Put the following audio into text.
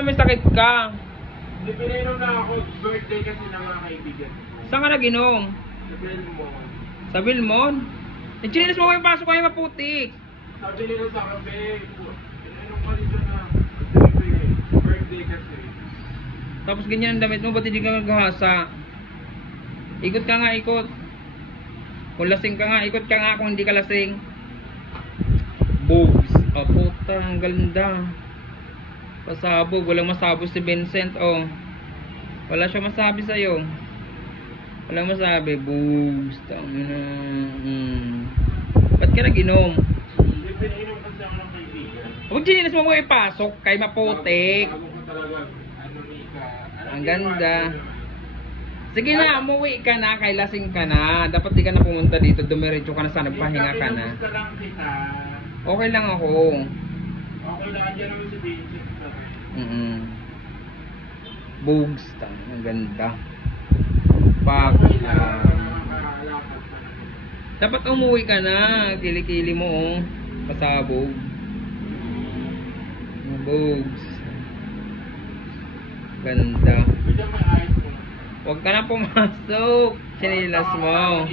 naman may sakit ka? Hindi, pinainom na ako. Birthday kasi ng mga kaibigan. Saan ka nag-inom? Sa Belmont. Sa Vilmon? Eh, chinilas mo yung pasok kayo maputik. Sabi nila sa kape, pinainom ka dito na birthday kasi. Tapos ganyan ang damit mo, ba't hindi ka naghahasa? Ikot ka nga, ikot. Kung lasing ka nga, ikot ka nga kung hindi ka lasing. Boobs. Oh, puta, ang ganda. Pasabog, walang masabog si Vincent, oh. Wala siya masabi sa'yo. Walang masabi, boobs. Ba't ka nag-inom? Hindi, pinainom kasi ako ng kaibigan. Huwag chinilas mo ipasok kay maputik. Bago ko talaga, ano, Nika. Ang ganda. Sige na, umuwi ka na, kay lasing ka na. Dapat di ka na pumunta dito, dumiretso ka na sana, pahinga ka na. Gusto lang kita. Okay lang ako. Okay lang, dyan naman si Vincent. Boobs, ang ganda. Pag dapat umuwi ka na, kilikili mo, oh. Pasabog. Boobs. Ganda. Huwag ka na pumasok. Sinilas mo.